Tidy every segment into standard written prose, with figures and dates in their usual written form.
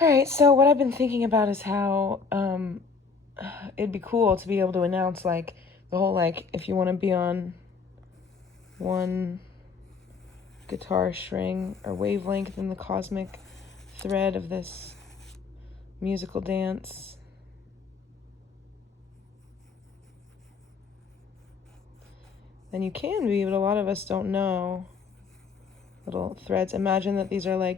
All right, so what I've been thinking about is how it'd be cool to be able to announce like the whole like if you want to be on one guitar string or wavelength in the cosmic thread of this musical dance, then you can be, but a lot of us don't know. Little threads. Imagine that these are like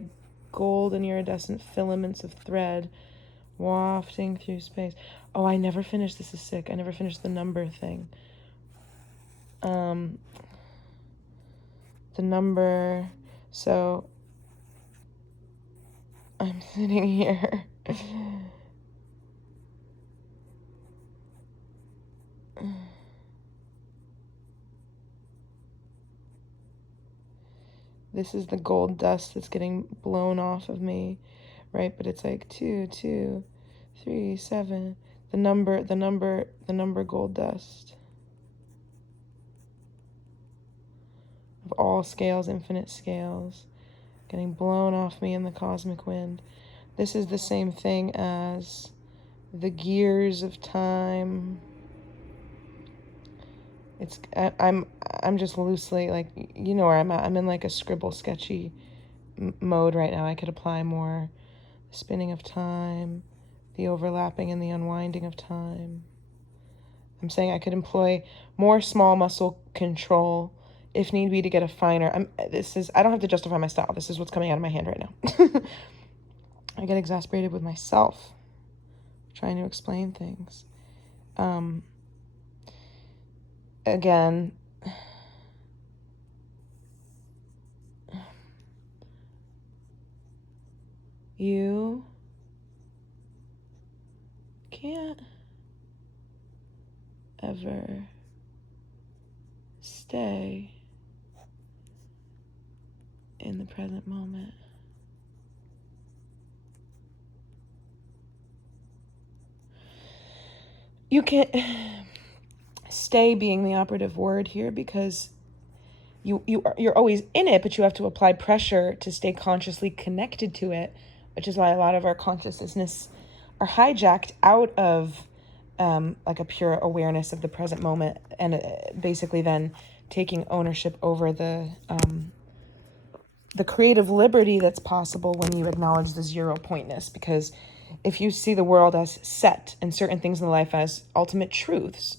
gold and iridescent filaments of thread wafting through space. Oh, I never finished. This is sick. I never finished the number thing. The number. So I'm sitting here. This is the gold dust that's getting blown off of me, right? But it's like 2, 2, 3, 7. The number gold dust. Of all scales, infinite scales, getting blown off me in the cosmic wind. This is the same thing as the gears of time. I'm just loosely, like, you know where I'm at. I'm in like a scribble sketchy mode right now. I could apply more spinning of time, the overlapping and the unwinding of time. I'm saying I could employ more small muscle control if need be to get a finer. I don't have to justify my style. This is what's coming out of my hand right now. I get exasperated with myself trying to explain things. Again, you can't ever stay in the present moment. You can't stay being the operative word here because you're always in it, but you have to apply pressure to stay consciously connected to it, which is why a lot of our consciousness are hijacked out of like a pure awareness of the present moment, and basically then taking ownership over the creative liberty that's possible when you acknowledge the zero pointness. Because if you see the world as set and certain things in life as ultimate truths,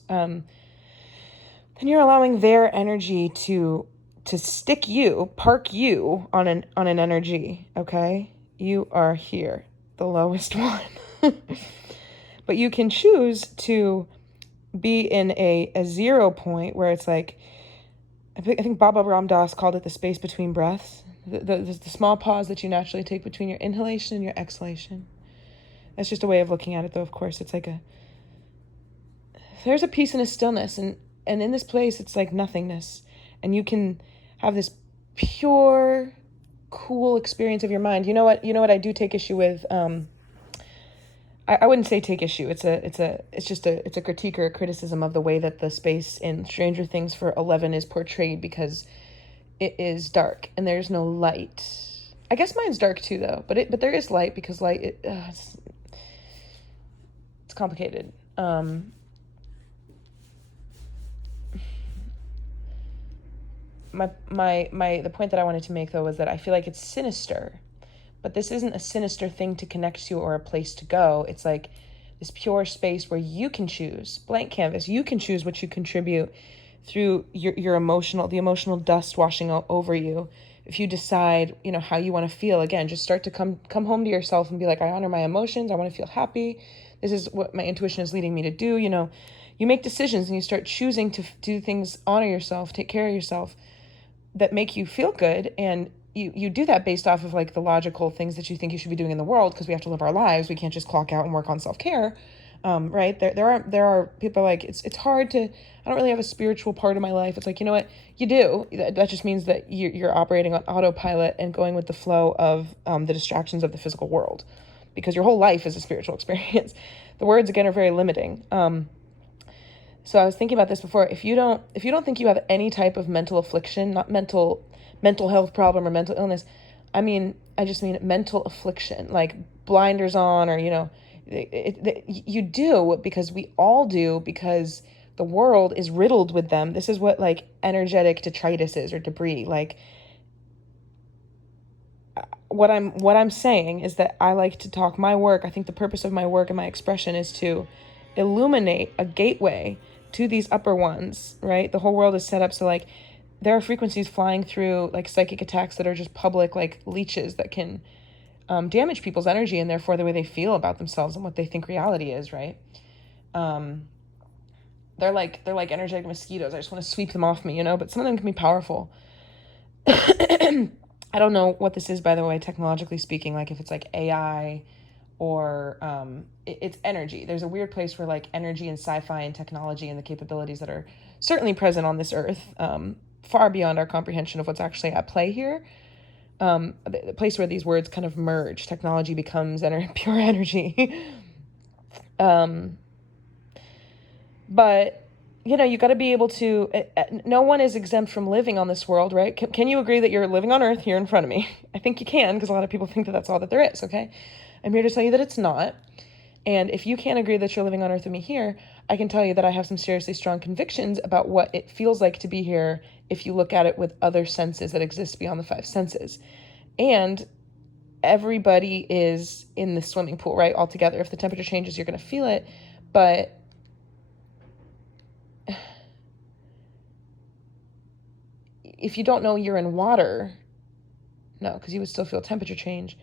then you're allowing their energy to park you on an energy. Okay, you are here, the lowest one. But you can choose to be in a 0 point where it's like, I think Baba Ram Dass called it the space between breaths, the small pause that you naturally take between your inhalation and your exhalation. That's just a way of looking at it, though. Of course, it's like there's a peace and a stillness, and in this place, it's like nothingness, and you can have this pure, cool experience of your mind. You know what I do take issue with. I wouldn't say take issue. It's a critique or a criticism of the way that the space in Stranger Things for 11 is portrayed, because it is dark and there's no light. I guess mine's dark too, though, but there is light, because light it's complicated. The point that I wanted to make, though, was that I feel like it's sinister. But this isn't a sinister thing to connect to or a place to go. It's like this pure space where you can choose, blank canvas. You can choose what you contribute through your the emotional dust washing over you. If you decide, how you want to feel, again, just start to come home to yourself and be like, I honor my emotions. I want to feel happy. This is what my intuition is leading me to do. You make decisions and you start choosing to do things, honor yourself, take care of yourself, that make you feel good. And you do that based off of like the logical things that you think you should be doing in the world, because we have to live our lives. We can't just clock out and work on self-care. Right? There are people like, it's hard to, I don't really have a spiritual part of my life. It's like, you know what? You do. That just means that you're operating on autopilot and going with the flow of the distractions of the physical world, because your whole life is a spiritual experience. The words, again, are very limiting. So I was thinking about this before. If you don't think you have any type of mental affliction, not mental health problem or mental illness, I mean, I just mean mental affliction, like blinders on, or, you do, because we all do, because the world is riddled with them. This is what like energetic detritus is, or debris. Like, what I'm saying is that I like to talk my work. I think the purpose of my work and my expression is to illuminate a gateway to these upper ones, right? The whole world is set up so like there are frequencies flying through, like psychic attacks that are just public, like leeches that can damage people's energy, and therefore the way they feel about themselves and what they think reality is, right? Um, they're like energetic mosquitoes. I just want to sweep them off me, but some of them can be powerful. I don't know what this is, by the way, technologically speaking, like if it's like AI or it's energy. There's a weird place where like energy and sci-fi and technology and the capabilities that are certainly present on this earth, far beyond our comprehension of what's actually at play here. The place where these words kind of merge. Technology becomes pure energy. But you got to be able to, no one is exempt from living on this world, right? Can you agree that you're living on earth here in front of me? I think you can, because a lot of people think that that's all that there is, okay? I'm here to tell you that it's not. And if you can't agree that you're living on earth with me here, I can tell you that I have some seriously strong convictions about what it feels like to be here if you look at it with other senses that exist beyond the five senses. And everybody is in the swimming pool, right? All together. If the temperature changes, you're going to feel it. But if you don't know you're in water, no, because you would still feel temperature change.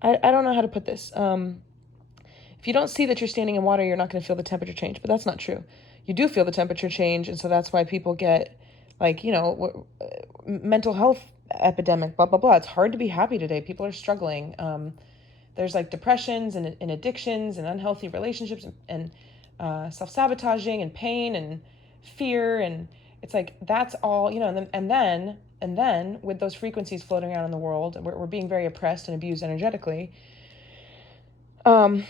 I don't know how to put this. If you don't see that you're standing in water, you're not going to feel the temperature change, but that's not true. You do feel the temperature change, and so that's why people get, like, mental health epidemic, blah, blah, blah. It's hard to be happy today. People are struggling. There's, like, depressions and addictions and unhealthy relationships and self-sabotaging and pain and fear, and it's like that's all, and then with those frequencies floating around in the world, we're being very oppressed and abused energetically, so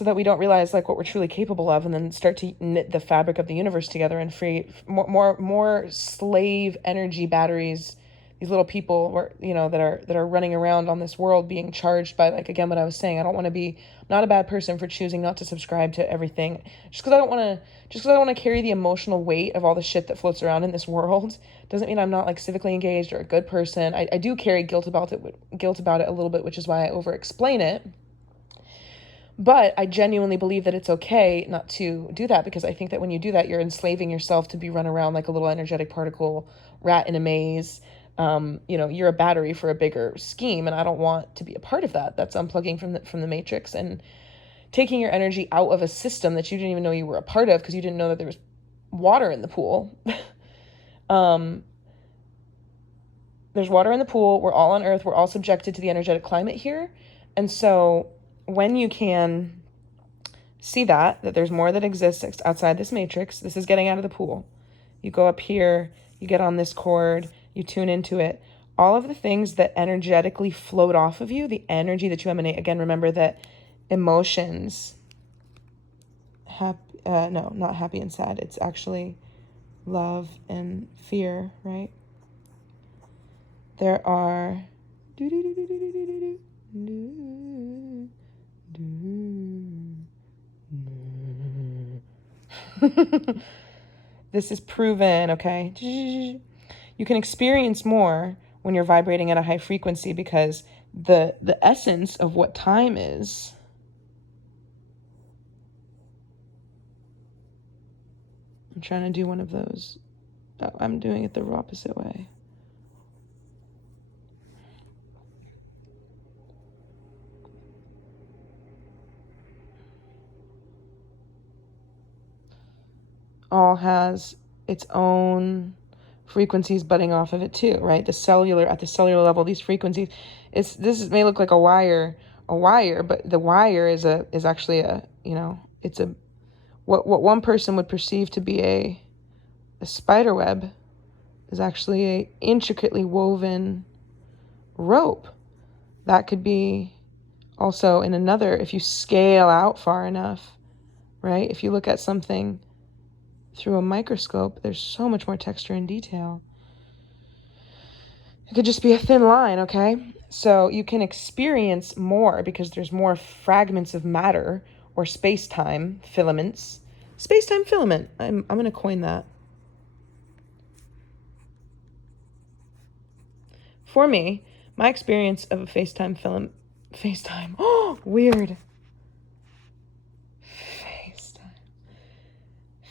that we don't realize like what we're truly capable of, and then start to knit the fabric of the universe together and free more slave energy batteries, these little people that are running around on this world being charged by, like, again, what I was saying. I don't want to be, not a bad person for choosing not to subscribe to everything just because I don't want to carry the emotional weight of all the shit that floats around in this world. Doesn't mean I'm not like civically engaged or a good person. I do carry guilt about it a little bit, which is why I over explain it. But I genuinely believe that it's okay not to do that, because I think that when you do that, you're enslaving yourself to be run around like a little energetic particle rat in a maze. You're a battery for a bigger scheme, and I don't want to be a part of that. That's unplugging from the matrix and taking your energy out of a system that you didn't even know you were a part of because you didn't know that there was water in the pool. There's water in the pool. We're all on Earth. We're all subjected to the energetic climate here. And so when you can see that there's more that exists outside this matrix, this is getting out of the pool. You go up here, you get on this chord, you tune into it. All of the things that energetically float off of you, the energy that you emanate. Again, remember that emotions, no, not happy and sad. It's actually love and fear, right? There are this is proven, okay? You can experience more when you're vibrating at a high frequency, because the essence of what time is. I'm trying to do one of those. Oh, I'm doing it the opposite way. All has its own frequencies budding off of it too, right? At the cellular level, these frequencies, may look like a wire, but the wire is actually it's a what one person would perceive to be a spider web is actually a intricately woven rope. That could be also in another, if you scale out far enough, right? If you look at something through a microscope, there's so much more texture and detail. It could just be a thin line, okay? So you can experience more because there's more fragments of matter or space-time filaments. Space-time filament. I'm going to coin that. For me, my experience of a FaceTime film, FaceTime, oh, weird.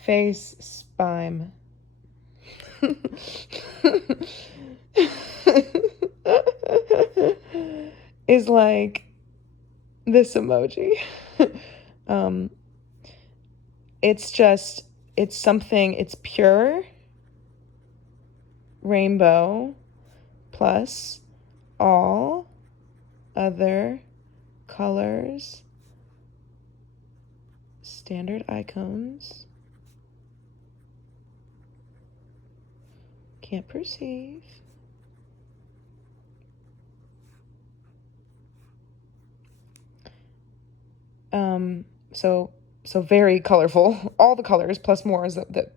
Face spime. Is like this emoji. um, it's something, it's pure rainbow plus all other colors, standard icons, can't perceive. So very colorful, all the colors plus more that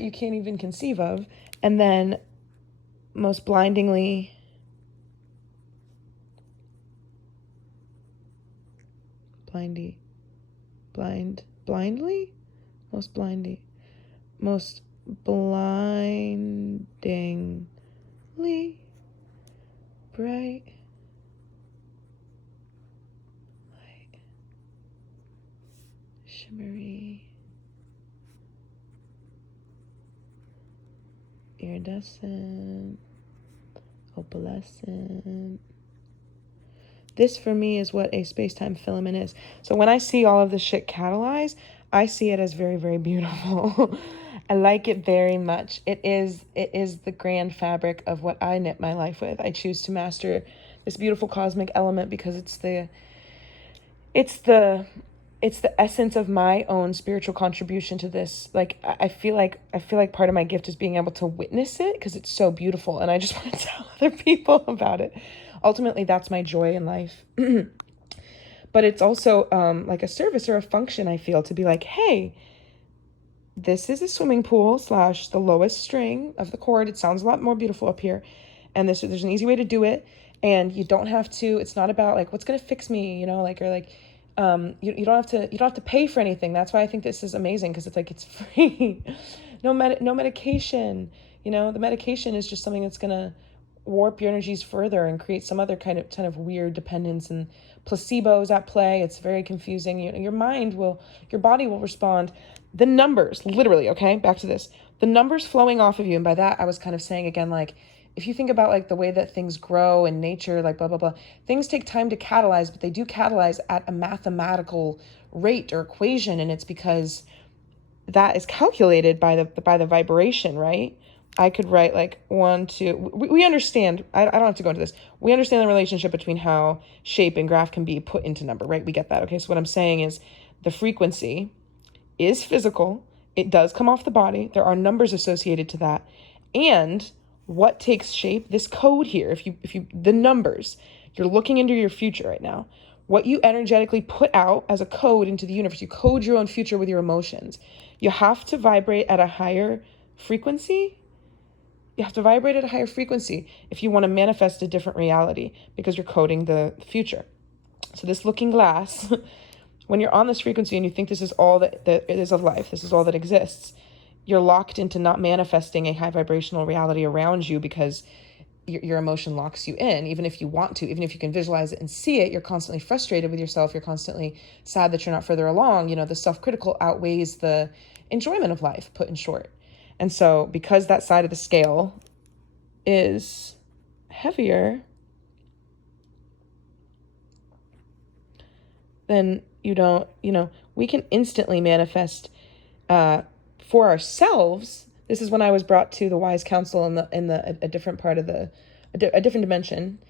you can't even conceive of. And then most blindingly most blindingly bright light, shimmery, iridescent, opalescent. This for me is what a space-time filament is. So when I see all of this shit catalyze, I see it as very, very beautiful. I like it very much. It is the grand fabric of what I knit my life with. I choose to master this beautiful cosmic element because it's the essence of my own spiritual contribution to this. Like I feel like part of my gift is being able to witness it because it's so beautiful, and I just want to tell other people about it. Ultimately, that's my joy in life. But it's also like a service or a function, I feel, to be like, hey, this is a swimming pool / the lowest string of the chord. It sounds a lot more beautiful up here. And there's an easy way to do it. And you don't have to, it's not about like, what's going to fix me, you don't have to pay for anything. That's why I think this is amazing. Cause it's like, it's free. No medication, the medication is just something that's going to warp your energies further and create some other kind of weird dependence, and placebos at play. It's very confusing. Your body will respond. The numbers, literally, okay, back to this. The numbers flowing off of you, and by that I was kind of saying again, like, if you think about like the way that things grow in nature, like blah, blah, blah, things take time to catalyze, but they do catalyze at a mathematical rate or equation. And it's because that is calculated by the vibration, right? I could write like 1, 2. We understand. I don't have to go into this. We understand the relationship between how shape and graph can be put into number, right? We get that. Okay. So what I'm saying is the frequency is physical. It does come off the body. There are numbers associated to that. And what takes shape? This code here, if you the numbers, you're looking into your future right now. What you energetically put out as a code into the universe, you code your own future with your emotions. You have to vibrate at a higher frequency. You have to vibrate at a higher frequency if you want to manifest a different reality, because you're coding the future. So this looking glass, when you're on this frequency and you think this is all that it is of life, this is all that exists, you're locked into not manifesting a high vibrational reality around you because your emotion locks you in. Even if you want to, even if you can visualize it and see it, you're constantly frustrated with yourself. You're constantly sad that you're not further along. The self-critical outweighs the enjoyment of life, put in short. And so because that side of the scale is heavier, then we can instantly manifest for ourselves. This is when I was brought to the wise counsel in a different part of a different dimension,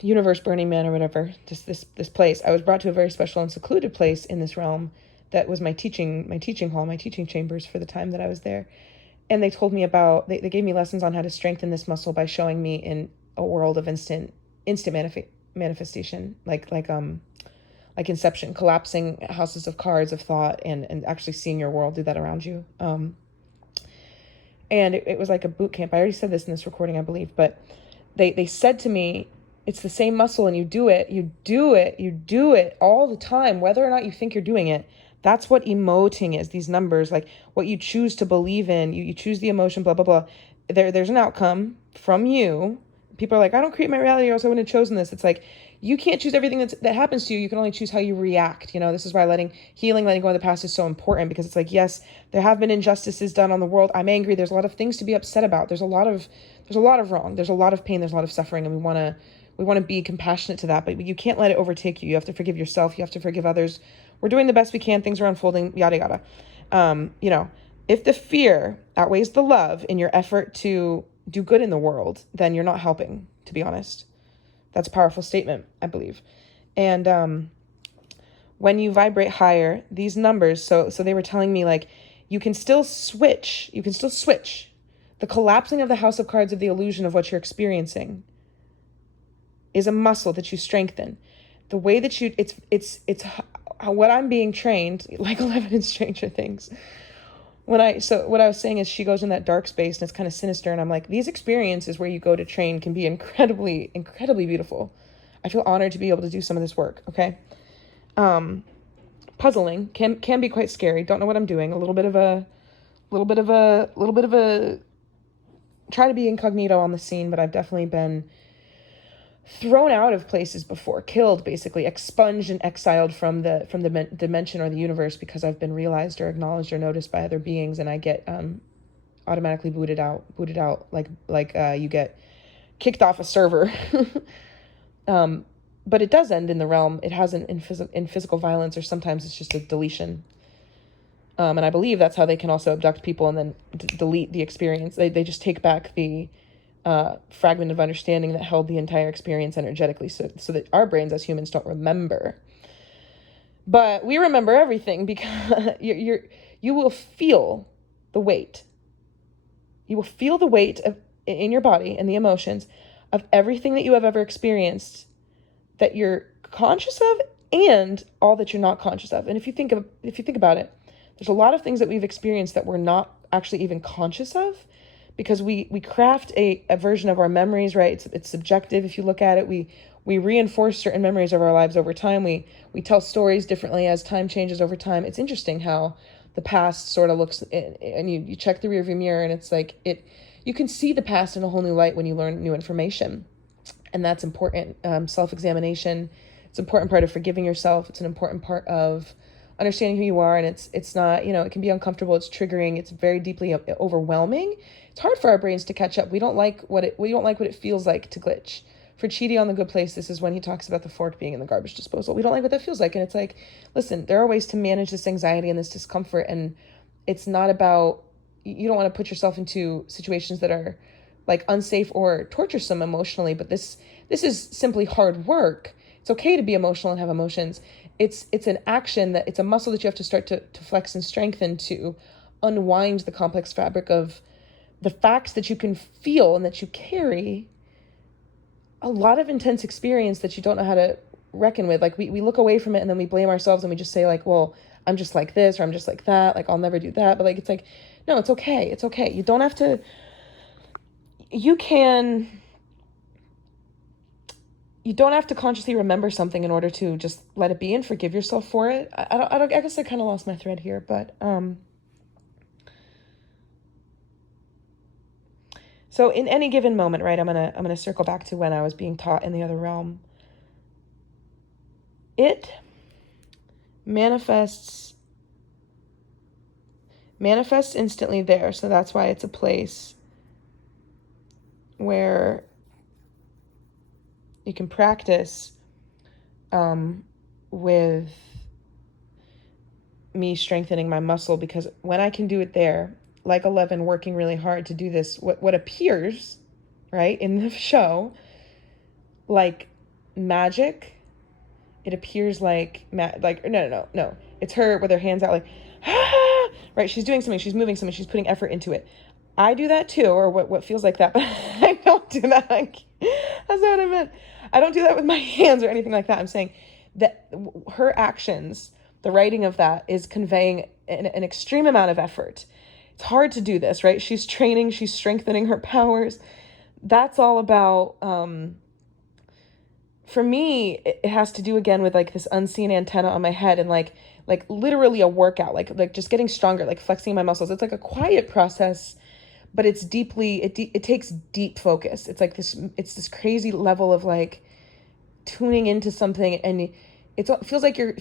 universe, Burning Man, or whatever, just this place. I was brought to a very special and secluded place in this realm that was my teaching hall, my teaching chambers for the time that I was there. And they told me they gave me lessons on how to strengthen this muscle by showing me in a world of instant manifestation, like Inception, collapsing houses of cards of thought and actually seeing your world do that around you. And it was like a boot camp. I already said this in this recording, I believe, but they said to me, it's the same muscle and you do it all the time, whether or not you think you're doing it. That's what emoting is, these numbers, like what you choose to believe in. You choose the emotion, blah, blah, blah. There's an outcome from you. People are like, I don't create my reality or else I wouldn't have chosen this. It's like, you can't choose everything that happens to you. You can only choose how you react. This is why letting go of the past is so important, because it's like, yes, there have been injustices done on the world. I'm angry. There's a lot of things to be upset about. There's a lot of wrong. There's a lot of pain. There's a lot of suffering. And we want to be compassionate to that, but you can't let it overtake you. You have to forgive yourself. You have to forgive others. We're doing the best we can. Things are unfolding, yada, yada. If the fear outweighs the love in your effort to do good in the world, then you're not helping, to be honest. That's a powerful statement, I believe. And when you vibrate higher, these numbers, so they were telling me, like, you can still switch. The collapsing of the house of cards of the illusion of what you're experiencing is a muscle that you strengthen. The way that it's what I'm being trained, like 11 in Stranger Things. What I was saying is, she goes in that dark space and it's kind of sinister. And I'm like, these experiences where you go to train can be incredibly, incredibly beautiful. I feel honored to be able to do some of this work. Okay. Puzzling can be quite scary. Don't know what I'm doing. A little bit of a try to be incognito on the scene, but I've definitely been thrown out of places before, killed, basically expunged and exiled from the dimension or the universe because I've been realized or acknowledged or noticed by other beings, and I get automatically booted out like you get kicked off a server. But it does end in the realm. It hasn't in physical violence, or sometimes it's just a deletion. And I believe that's how they can also abduct people and then delete the experience. They just take back the fragment of understanding that held the entire experience energetically, so that our brains as humans don't remember. But we remember everything, because you will feel the weight. You will feel the weight in your body and the emotions of everything that you have ever experienced that you're conscious of, and all that you're not conscious of. And if you think about it, there's a lot of things that we've experienced that we're not actually even conscious of, because we craft a version of our memories, right? It's subjective. If you look at it, we reinforce certain memories of our lives over time. We tell stories differently as time changes over time. It's interesting how the past sort of looks, and you check the rearview mirror, and it's like you can see the past in a whole new light when you learn new information. And that's important. Self-examination. It's an important part of forgiving yourself. It's an important part of understanding who you are. And it's not, it can be uncomfortable. It's triggering. It's very deeply overwhelming. It's hard for our brains to catch up. We don't like what it feels like to glitch. For Chidi on The Good Place, this is when he talks about the fork being in the garbage disposal. We don't like what that feels like. And it's like, listen, there are ways to manage this anxiety and this discomfort. And it's not about, you don't want to put yourself into situations that are like unsafe or torturesome emotionally, but this is simply hard work. It's okay to be emotional and have emotions. It's an action it's a muscle that you have to start to flex and strengthen to unwind the complex fabric of the facts that you can feel and that you carry a lot of intense experience that you don't know how to reckon with. Like we look away from it and then we blame ourselves and we just say like, well, I'm just like this or I'm just like that. Like I'll never do that. But like, it's like, no, it's okay. It's okay. You don't have to, you don't have to consciously remember something in order to just let it be and forgive yourself for it. I guess I kind of lost my thread here, but, so in any given moment, right, I'm going to circle back to when I was being taught in the other realm. It manifests instantly there. So that's why it's a place where you can practice with me strengthening my muscle, because when I can do it there, like 11 working really hard to do this, what appears, right, in the show, like magic, it appears like no, it's her with her hands out like, ah! Right, she's doing something, she's moving something, she's putting effort into it. I do that too, or what feels like that, but I don't do that. That's not what I meant. I don't do that with my hands or anything like that. I'm saying that her actions, the writing of that, is conveying an extreme amount of effort. It's hard to do this, right? She's training, she's strengthening her powers. that's all about, for me, it has to do again with like this unseen antenna on my head, and like literally a workout, like just getting stronger, like flexing my muscles. It's like a quiet process, but it's deeply, it takes deep focus. It's like this crazy level of like tuning into something, and it feels like you're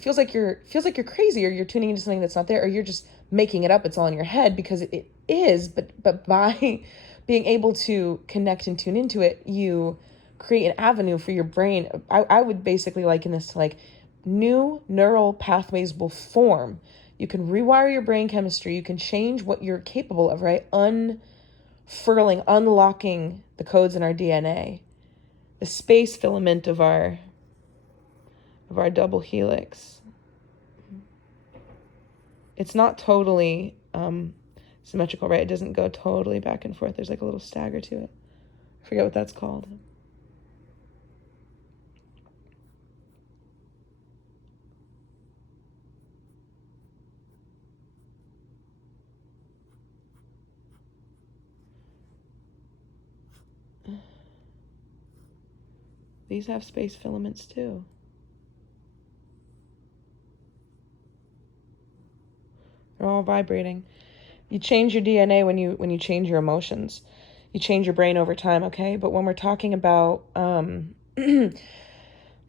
crazy, or you're tuning into something that's not there, or you're just making it up. It's all in your head because it is, but by being able to connect and tune into it, you create an avenue for your brain. I would basically liken this to like new neural pathways will form. You can rewire your brain chemistry. You can change what you're capable of, right? Unfurling, unlocking the codes in our DNA, the space filament of our double helix. It's not totally symmetrical, right? It doesn't go totally back and forth. There's like a little stagger to it. I forget what that's called. These have space filaments too. They're all vibrating. You change your DNA when you change your emotions. You change your brain over time, okay? But when we're talking about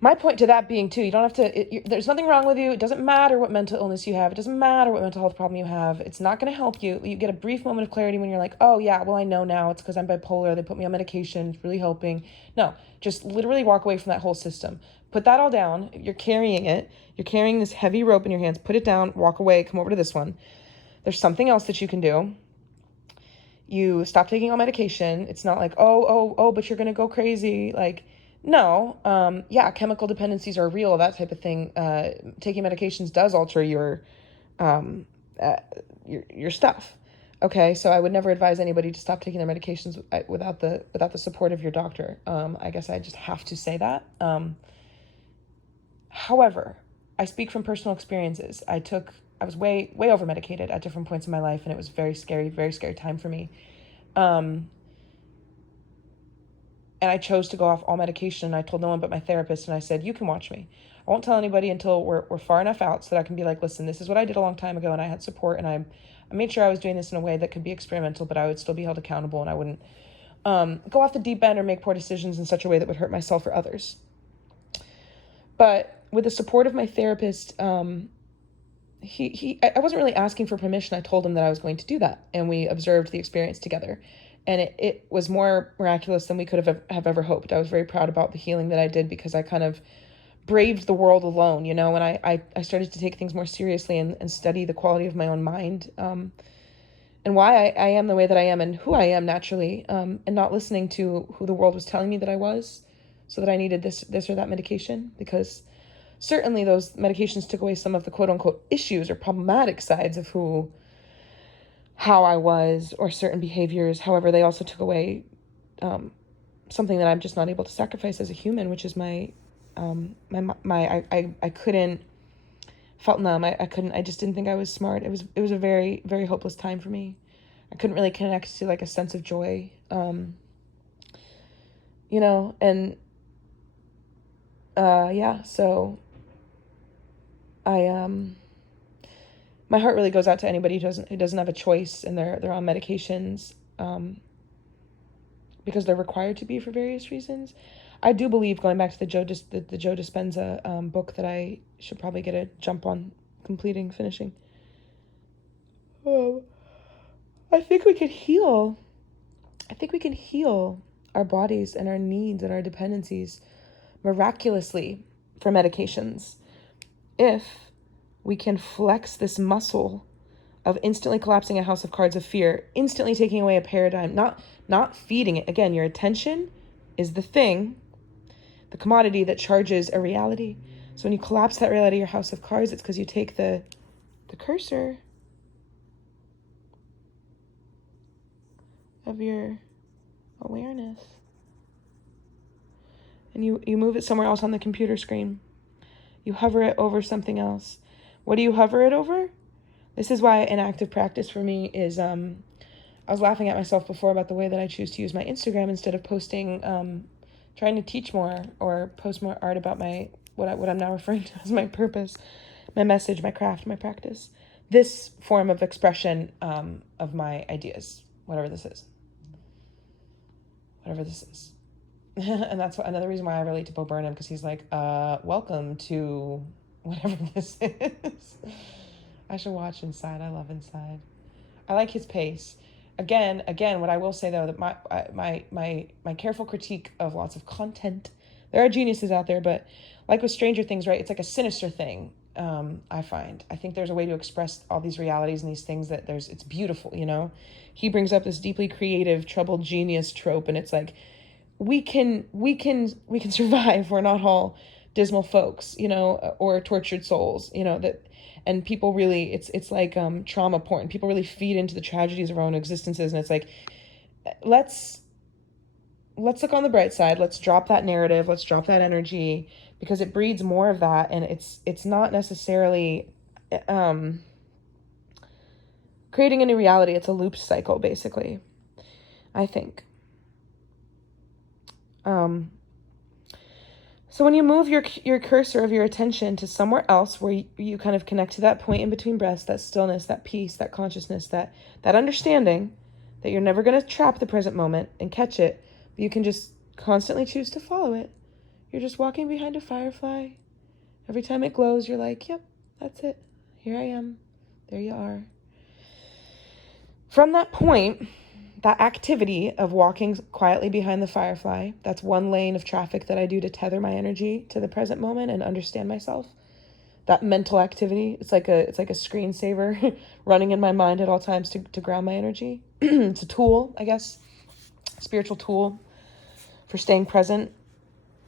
my point to that being too, you don't have to, there's nothing wrong with you. It doesn't matter what mental illness you have. It doesn't matter what mental health problem you have. It's not going to help you. You get a brief moment of clarity when you're like, oh yeah, well I know now it's because I'm bipolar. They put me on medication. It's really helping. No, just literally walk away from that whole system. Put that all down. You're carrying it. You're carrying this heavy rope in your hands. Put it down, walk away, come over to this one. There's something else that you can do. You stop taking all medication. It's not like, oh, but you're going to go crazy. Like, no, yeah, chemical dependencies are real, that type of thing. Taking medications does alter your stuff. Okay, so I would never advise anybody to stop taking their medications without the support of your doctor. I guess I just have to say that. However, I speak from personal experiences. I was way over medicated at different points in my life, and it was very scary time for me. And I chose to go off all medication, and I told no one but my therapist, and I said, you can watch me. I won't tell anybody until we're far enough out so that I can be like, listen, this is what I did a long time ago, and I had support, and I made sure I was doing this in a way that could be experimental, but I would still be held accountable, and I wouldn't go off the deep end or make poor decisions in such a way that would hurt myself or others. But with the support of my therapist, I wasn't really asking for permission. I told him that I was going to do that, and we observed the experience together. And it was more miraculous than we could have ever hoped. I was very proud about the healing that I did because I kind of braved the world alone, and I started to take things more seriously and study the quality of my own mind, and why I am the way that I am and who I am naturally, and not listening to who the world was telling me that I was, so that I needed this or that medication, because certainly those medications took away some of the quote unquote issues or problematic sides of how I was, or certain behaviors. However, they also took away something that I'm just not able to sacrifice as a human, which is I couldn't, felt numb. I just didn't think I was smart. It was a very, very hopeless time for me. I couldn't really connect to like a sense of joy, and yeah, so my heart really goes out to anybody who doesn't have a choice, and they're on medications, because they're required to be for various reasons. I do believe, going back to the Joe Dispenza book, that I should probably get a jump on finishing. I think we can heal. I think we can heal our bodies and our needs and our dependencies miraculously for medications if we can flex this muscle of instantly collapsing a house of cards of fear, instantly taking away a paradigm, not feeding it. Again, your attention is the thing, the commodity that charges a reality. So when you collapse that reality, your house of cards, it's because you take the cursor of your awareness and you move it somewhere else on the computer screen. You hover it over something else. What do you hover it over? This is why an active practice for me is a I was laughing at myself before about the way that I choose to use my Instagram instead of posting, trying to teach more or post more art about what I'm now referring to as my purpose, my message, my craft, my practice. This form of expression of my ideas, whatever this is. And that's another reason why I relate to Bo Burnham, because he's like, welcome to whatever this is. I should watch Inside. I love Inside. I like his pace. Again, what I will say though, that my careful critique of lots of content, there are geniuses out there, but like with Stranger Things, right? It's like a sinister thing. I think there's a way to express all these realities and these things that it's beautiful, you know? He brings up this deeply creative, troubled genius trope, and it's like, we can survive. We're not all dismal folks, you know, or tortured souls, you know, that, and people really, it's like trauma porn. People really feed into the tragedies of our own existences, and it's like, let's look on the bright side. Let's drop that narrative. Let's drop that energy, because it breeds more of that, and it's not necessarily creating a new reality. It's a loop cycle, basically, I think. So when you move your cursor of your attention to somewhere else where you kind of connect to that point in between breaths, that stillness, that peace, that consciousness, that understanding that you're never going to trap the present moment and catch it, but you can just constantly choose to follow it. You're just walking behind a firefly. Every time it glows, you're like, yep, that's it. Here I am. There you are. From that point, that activity of walking quietly behind the firefly, that's one lane of traffic that I do to tether my energy to the present moment and understand myself. That mental activity, it's like a screensaver running in my mind at all times to ground my energy. It's a tool, I guess, spiritual tool for staying present.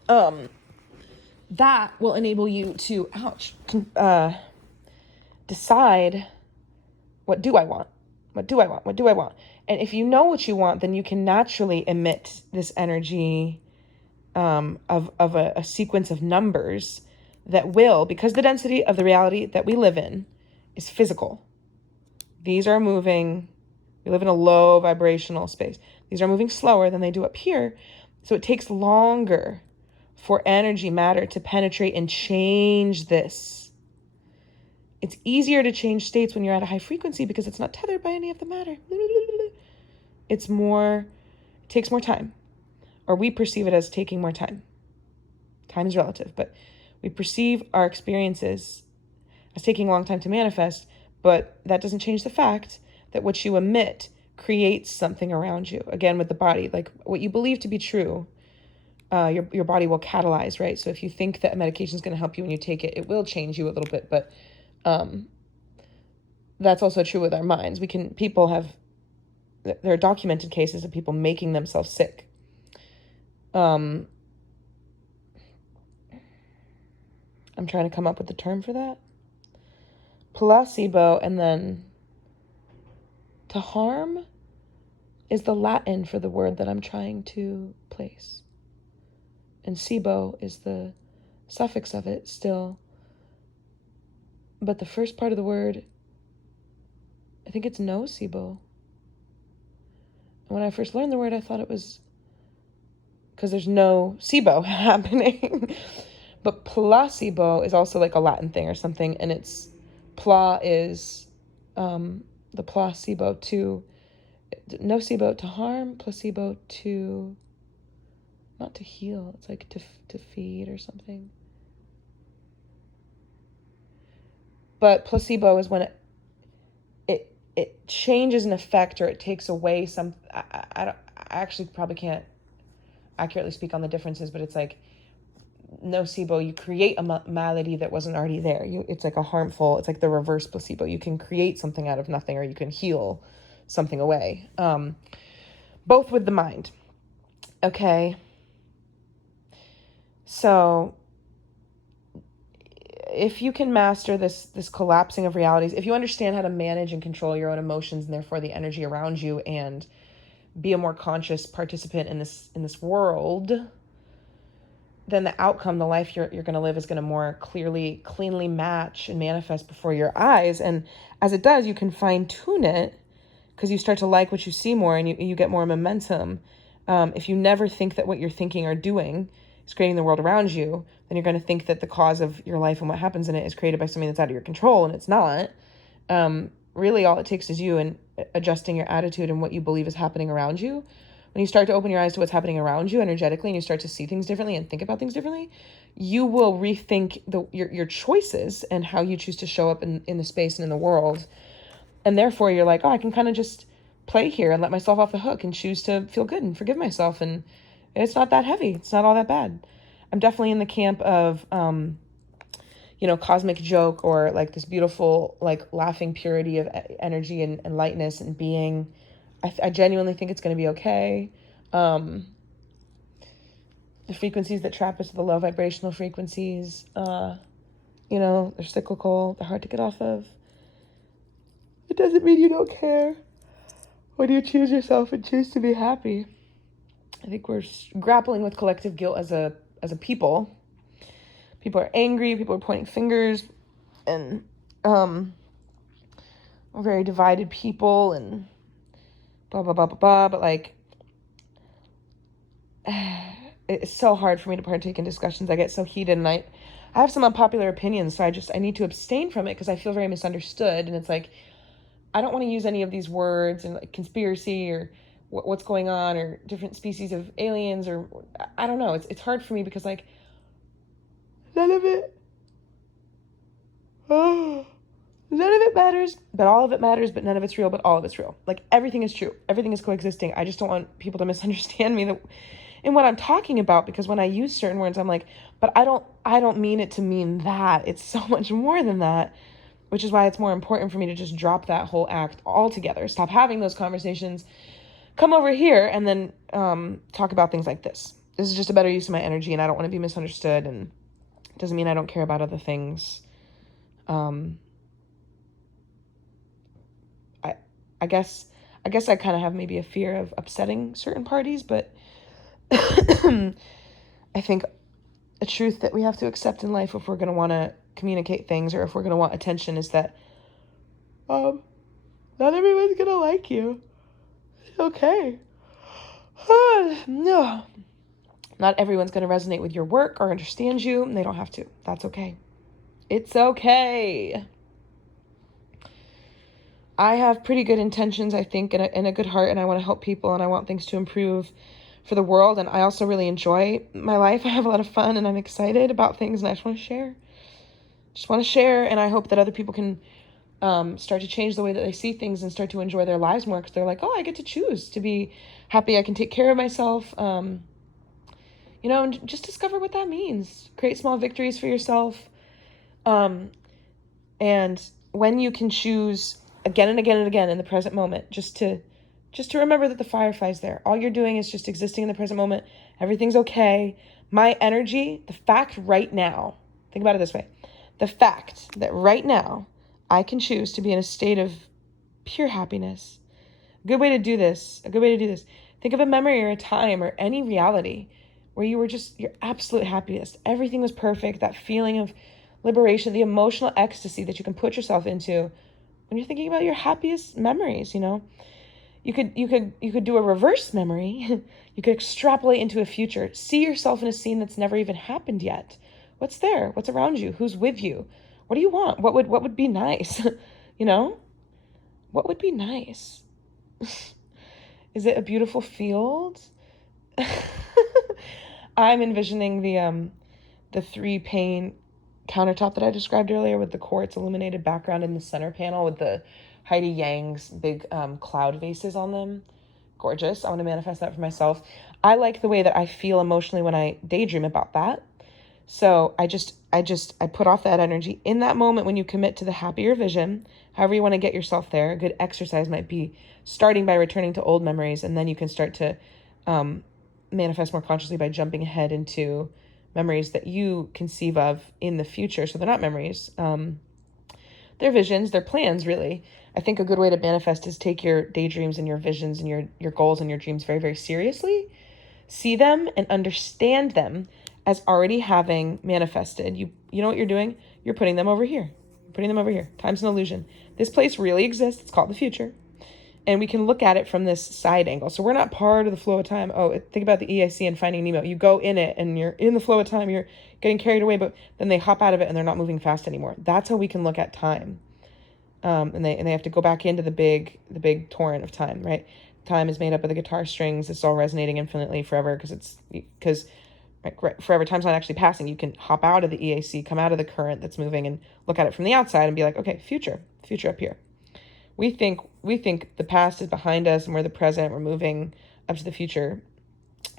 That will enable you to, decide, what do I want? What do I want? And if you know what you want, then you can naturally emit this energy of a sequence of numbers that will, because the density of the reality that we live in is physical. These are moving, we live in a low vibrational space. These are moving slower than they do up here. So it takes longer for energy matter to penetrate and change this. It's easier to change states when you're at a high frequency because it's not tethered by any of the matter. It takes more time, or we perceive it as taking more time. Time is relative, but we perceive our experiences as taking a long time to manifest, but that doesn't change the fact that what you emit creates something around you. Again, with the body, like what you believe to be true, your body will catalyze, right? So if you think that a medication is going to help you when you take it, it will change you a little bit, but that's also true with our minds. There are documented cases of people making themselves sick. I'm trying to come up with a term for that. Placebo, and then to harm is the Latin for the word that I'm trying to place. And sibo is the suffix of it still. But the first part of the word, I think it's nocebo. And when I first learned the word, I thought it was because there's no SIBO happening. But placebo is also like a Latin thing or something. And it's, pla is the placebo to, nocebo to harm, placebo to, not to heal. It's like to feed or something. But placebo is when it changes an effect, or it takes away some. I actually probably can't accurately speak on the differences, but it's like nocebo, you create a malady that wasn't already there. It's like it's like the reverse placebo. You can create something out of nothing, or you can heal something away. Both with the mind. Okay. So if you can master this collapsing of realities, if you understand how to manage and control your own emotions and therefore the energy around you, and be a more conscious participant in this world, then the outcome, the life you're going to live, is going to more cleanly match and manifest before your eyes. And as it does, you can fine tune it because you start to like what you see more, and you get more momentum. If you never think that what you're thinking or doing is creating the world around you, then you're going to think that the cause of your life and what happens in it is created by something that's out of your control, and it's not. Really, all it takes is you and adjusting your attitude and what you believe is happening around you. When you start to open your eyes to what's happening around you energetically, and you start to see things differently and think about things differently, you will rethink your choices and how you choose to show up in the space and in the world. And therefore, you're like, oh, I can kind of just play here and let myself off the hook and choose to feel good and forgive myself. And it's not that heavy. It's not all that bad. I'm definitely in the camp of, cosmic joke, or like this beautiful, like laughing purity of energy and lightness and being. I genuinely think it's going to be okay. The frequencies that trap us are the low vibrational frequencies. They're cyclical. They're hard to get off of. It doesn't mean you don't care when you choose yourself and choose to be happy. I think we're grappling with collective guilt as a people. People are angry. People are pointing fingers, and we're very divided people, and blah blah blah blah blah. But like, it's so hard for me to partake in discussions. I get so heated, and I have some unpopular opinions, so I need to abstain from it because I feel very misunderstood. And it's like, I don't want to use any of these words and like conspiracy or what's going on or different species of aliens, or I don't know. It's hard for me because like none of it matters, but all of it matters, but none of it's real, but all of it's real. Like everything is true. Everything is coexisting. I just don't want people to misunderstand me in what I'm talking about, because when I use certain words, I'm like, but I don't mean it to mean that. It's so much more than that. Which is why it's more important for me to just drop that whole act altogether. Stop having those conversations. Come over here and then talk about things like this. This is just a better use of my energy, and I don't want to be misunderstood. And it doesn't mean I don't care about other things. I guess I kind of have maybe a fear of upsetting certain parties, but I think a truth that we have to accept in life if we're going to want to communicate things, or if we're going to want attention, is that not everyone's going to like you. It's okay. No. Not everyone's going to resonate with your work or understand you. They don't have to. That's okay. It's okay. I have pretty good intentions, I think, and a good heart, and I want to help people, and I want things to improve for the world, and I also really enjoy my life. I have a lot of fun, and I'm excited about things, and I just want to share. And I hope that other people can start to change the way that they see things and start to enjoy their lives more, because they're like, oh, I get to choose to be happy. I can take care of myself, and just discover what that means. Create small victories for yourself. And when you can choose again and again and again in the present moment, just to remember that the firefly's there. All you're doing is just existing in the present moment. Everything's okay. My energy, the fact right now, think about it this way. The fact that right now I can choose to be in a state of pure happiness. A good way to do this. Think of a memory or a time or any reality where you were just your absolute happiest. Everything was perfect. That feeling of liberation, the emotional ecstasy that you can put yourself into when you're thinking about your happiest memories, You could do a reverse memory. You could extrapolate into a future. See yourself in a scene that's never even happened yet. What's there? What's around you? Who's with you? What do you want? What would be nice? What would be nice? Is it a beautiful field? I'm envisioning the 3-pane countertop that I described earlier with the quartz illuminated background in the center panel with the Heidi Yang's big cloud vases on them. Gorgeous. I want to manifest that for myself. I like the way that I feel emotionally when I daydream about that. So I put off that energy in that moment. When you commit to the happier vision, however you want to get yourself there, a good exercise might be starting by returning to old memories, and then you can start to manifest more consciously by jumping ahead into memories that you conceive of in the future. So they're not memories. They're visions, they're plans, really. I think a good way to manifest is take your daydreams and your visions and your goals and your dreams very, very seriously. See them and understand them as already having manifested. You know what you're doing? You're putting them over here. Time's an illusion. This place really exists. It's called the future. And we can look at it from this side angle. So we're not part of the flow of time. Oh, think about the EIC and Finding Nemo. You go in it and you're in the flow of time. You're getting carried away, but then they hop out of it and they're not moving fast anymore. That's how we can look at time. And they have to go back into the big torrent of time, right? Time is made up of the guitar strings. It's all resonating infinitely forever because forever time's not actually passing. You can hop out of the EAC, come out of the current that's moving, and look at it from the outside and be like, okay, future up here. We think the past is behind us and we're the present. We're moving up to the future.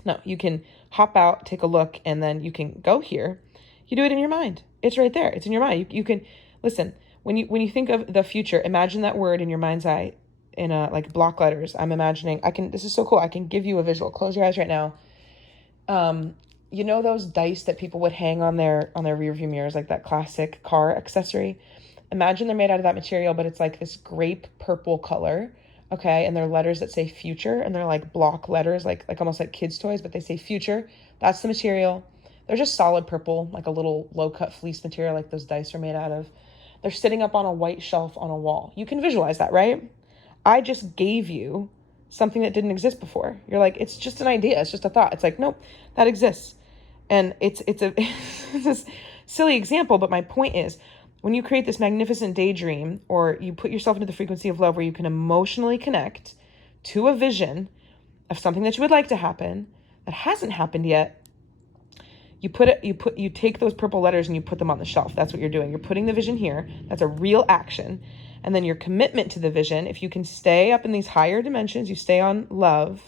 No, you can hop out, take a look, and then you can go here. You do it in your mind. It's right there. It's in your mind. You can listen. When you think of the future, imagine that word in your mind's eye in like block letters. I'm imagining. This is so cool. I can give you a visual. Close your eyes right now. You know those dice that people would hang on their rearview mirrors, like that classic car accessory? Imagine they're made out of that material, but it's like this grape purple color, okay? And they're letters that say future, and they're like block letters, like almost like kids' toys, but they say future. That's the material. They're just solid purple, like a little low-cut fleece material like those dice are made out of. They're sitting up on a white shelf on a wall. You can visualize that, right? I just gave you something that didn't exist before. You're like, it's just an idea. It's just a thought. It's like, nope, that exists. And it's this silly example, but my point is, when you create this magnificent daydream, or you put yourself into the frequency of love where you can emotionally connect to a vision of something that you would like to happen that hasn't happened yet, you take those purple letters and you put them on the shelf. That's what you're doing. You're putting the vision here. That's a real action. And then your commitment to the vision, if you can stay up in these higher dimensions, you stay on love.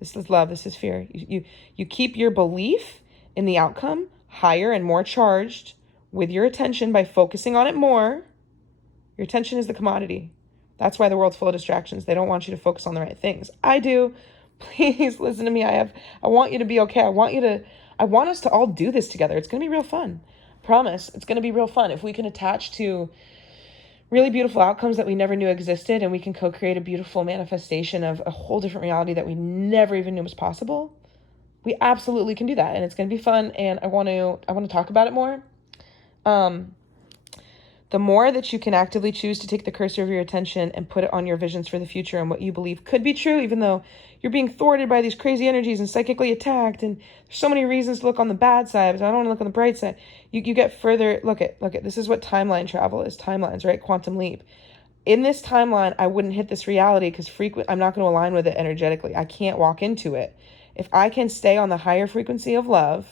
This is love. This is fear. You keep your belief in the outcome higher and more charged with your attention by focusing on it more. Your attention is the commodity. That's why the world's full of distractions. They don't want you to focus on the right things. I do. Please listen to me. I want you to be okay. I want us to all do this together. It's going to be real fun. Promise. It's going to be real fun. If we can attach to really beautiful outcomes that we never knew existed, and we can co-create a beautiful manifestation of a whole different reality that we never even knew was possible, we absolutely can do that. And it's going to be fun. And I want to talk about it more. The more that you can actively choose to take the cursor of your attention and put it on your visions for the future and what you believe could be true, even though you're being thwarted by these crazy energies and psychically attacked, and there's so many reasons to look on the bad side, but I don't want to look on the bright side. You get further. Look at, this is what timeline travel is. Timelines, right? Quantum leap. In this timeline, I wouldn't hit this reality because I'm not going to align with it energetically. I can't walk into it. If I can stay on the higher frequency of love,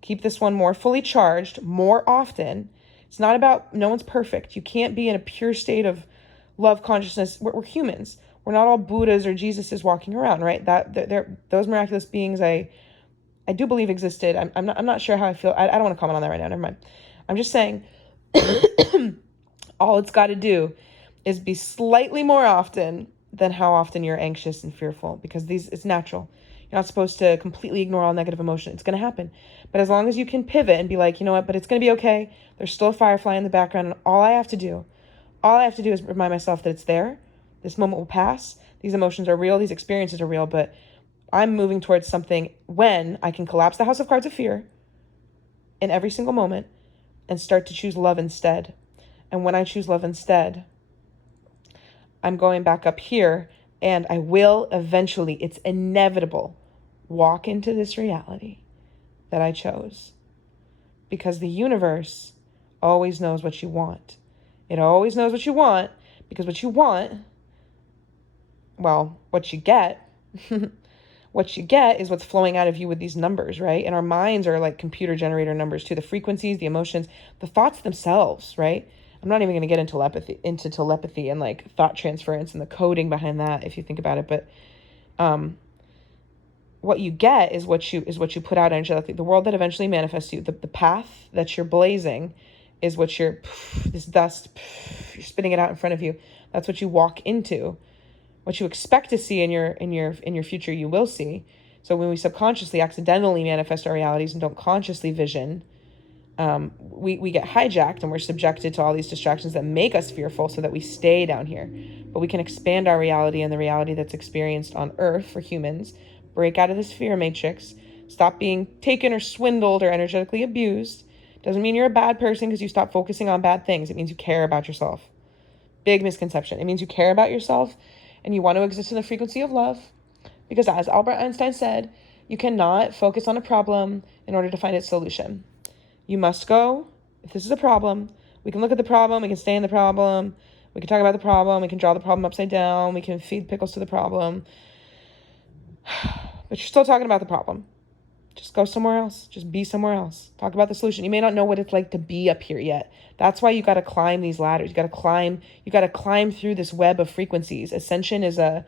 keep this one more fully charged more often. It's not about, no one's perfect. You can't be in a pure state of love consciousness. We're humans. We're not all Buddhas or Jesuses walking around, right? Those miraculous beings I do believe existed. I'm not sure how I feel. I don't want to comment on that right now. Never mind. I'm just saying all it's got to do is be slightly more often than how often you're anxious and fearful, because it's natural. You're not supposed to completely ignore all negative emotion. It's going to happen. But as long as you can pivot and be like, you know what, but it's going to be okay. There's still a firefly in the background. And all I have to do is remind myself that it's there. This moment will pass. These emotions are real. These experiences are real. But I'm moving towards something when I can collapse the house of cards of fear in every single moment and start to choose love instead. And when I choose love instead, I'm going back up here, and I will eventually, it's inevitable, walk into this reality that I chose. Because the universe always knows what you want. It always knows what you want, because what you want, well, what you get, what you get is what's flowing out of you with these numbers, right? And our minds are like computer generator numbers too. The frequencies, the emotions, the thoughts themselves, right? I'm not even going to get into telepathy and like thought transference and the coding behind that, if you think about it. But what you get is what you put out energetically. The world that eventually manifests you, the path that you're blazing, is what this dust, you're spitting it out in front of you. That's what you walk into. What you expect to see in your future, you will see. So when we subconsciously accidentally manifest our realities and don't consciously vision, we get hijacked and we're subjected to all these distractions that make us fearful so that we stay down here. But we can expand our reality and the reality that's experienced on Earth for humans, break out of this fear matrix, stop being taken or swindled or energetically abused. Doesn't mean you're a bad person because you stop focusing on bad things. It means you care about yourself. Big misconception. It means you care about yourself and you want to exist in the frequency of love, because as Albert Einstein said, you cannot focus on a problem in order to find its solution. You must go, if this is a problem, we can look at the problem, we can stay in the problem, we can talk about the problem, we can draw the problem upside down, we can feed pickles to the problem, but you're still talking about the problem. Just go somewhere else. Just be somewhere else. Talk about the solution. You may not know what it's like to be up here yet. That's why you got to climb these ladders. You got to climb through this web of frequencies. Ascension is a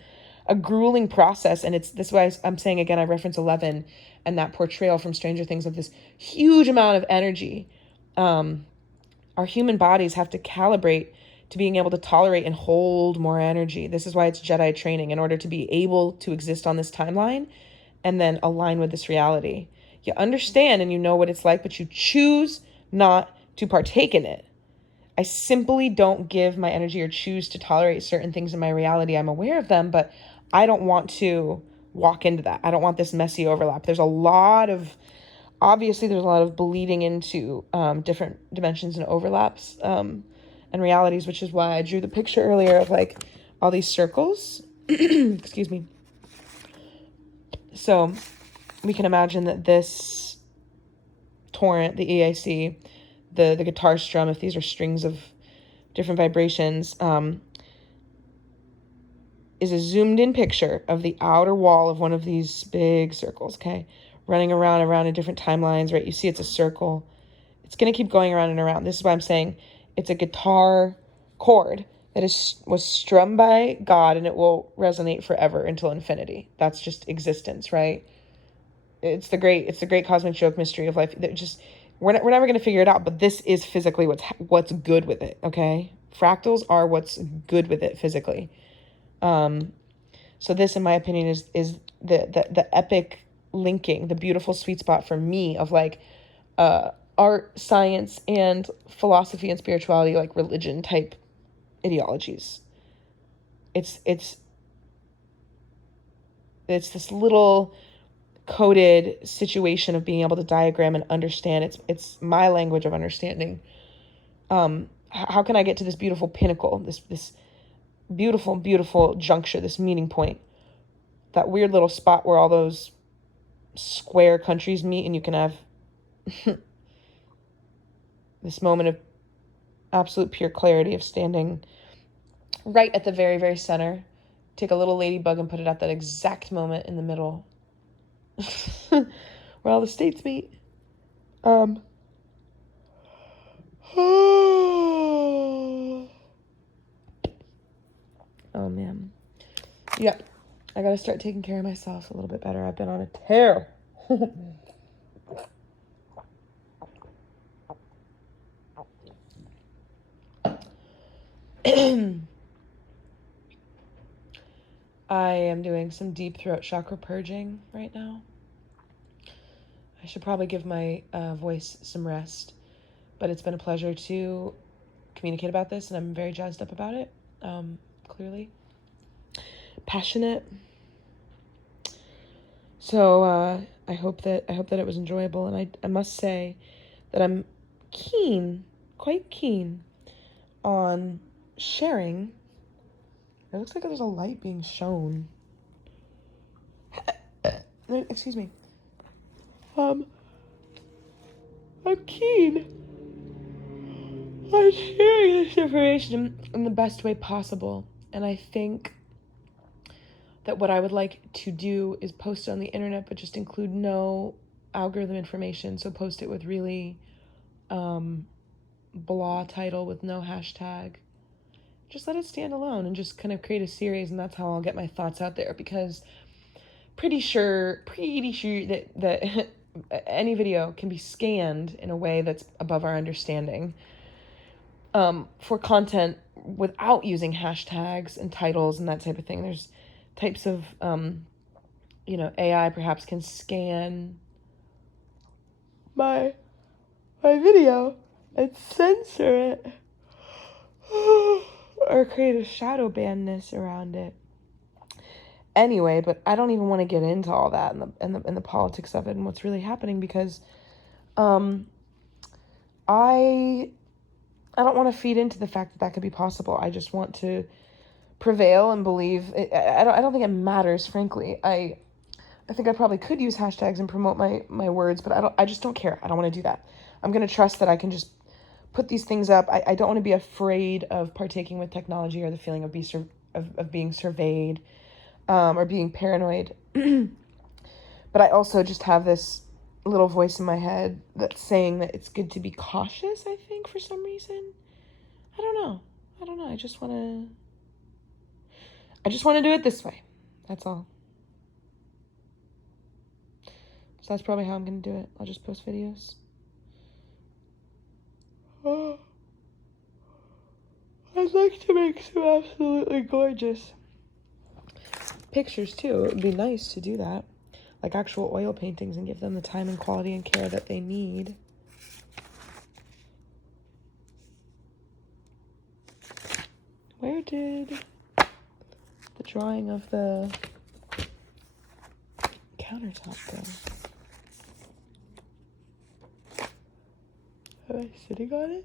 grueling process. And it's this way I'm saying again, I reference 11 and that portrayal from Stranger Things of this huge amount of energy. Our human bodies have to calibrate to being able to tolerate and hold more energy. This is why it's Jedi training, in order to be able to exist on this timeline and then align with this reality. You understand and you know what it's like, but you choose not to partake in it. I simply don't give my energy or choose to tolerate certain things in my reality. I'm aware of them, but I don't want to walk into that. I don't want this messy overlap. There's a lot of bleeding into different dimensions and overlaps and realities, which is why I drew the picture earlier of like all these circles. Excuse me. So we can imagine that this torrent, the EIC, the guitar strum, if these are strings of different vibrations, is a zoomed in picture of the outer wall of one of these big circles, okay? Running around in different timelines, right? You see it's a circle. It's going to keep going around and around. This is why I'm saying it's a guitar chord that was strummed by God, and it will resonate forever until infinity. That's just existence, right? It's the great cosmic joke mystery of life. We're never going to figure it out, but this is physically what's good with it, okay? Fractals are what's good with it physically. So this, in my opinion, is the epic linking, the beautiful sweet spot for me of like art, science, and philosophy and spirituality, like religion type ideologies. It's this little coded situation of being able to diagram and understand. It's my language of understanding. How can I get to this beautiful pinnacle, this beautiful juncture, this meeting point, that weird little spot where all those square countries meet, and you can have this moment of absolute pure clarity of standing right at the very, very center. Take a little ladybug and put it at that exact moment in the middle where all the states meet. Oh man. Yeah, I gotta start taking care of myself a little bit better. I've been on a tear. I am doing some deep throat chakra purging right now. I should probably give my voice some rest, but it's been a pleasure to communicate about this, and I'm very jazzed up about it. Clearly passionate. So I hope that it was enjoyable, and I must say that I'm quite keen on sharing. It looks like there's a light being shown. Excuse me. I'm keen on sharing this information in the best way possible. And I think that what I would like to do is post it on the internet, but just include no algorithm information. So post it with really blah title with no hashtag. Just let it stand alone and just kind of create a series, and that's how I'll get my thoughts out there, because pretty sure that any video can be scanned in a way that's above our understanding for content without using hashtags and titles and that type of thing. There's types of AI perhaps can scan my video and censor it or create a shadow banness around it. Anyway, but I don't even want to get into all that and the politics of it and what's really happening, because I don't want to feed into the fact that could be possible. I just want to prevail and believe. I don't think it matters, frankly. I think I probably could use hashtags and promote my words, but I just don't care. I don't want to do that. I'm going to trust that I can just put these things up. I don't want to be afraid of partaking with technology or the feeling of being surveyed, or being paranoid. But I also just have this little voice in my head that's saying that it's good to be cautious, I think, for some reason. I don't know. I just want to do it this way. That's all. So that's probably how I'm going to do it. I'll just post videos. Oh, I'd like to make some absolutely gorgeous pictures too. It would be nice to do that. Like actual oil paintings, and give them the time and quality and care that they need. Where did the drawing of the countertop go? Am I sitting on it?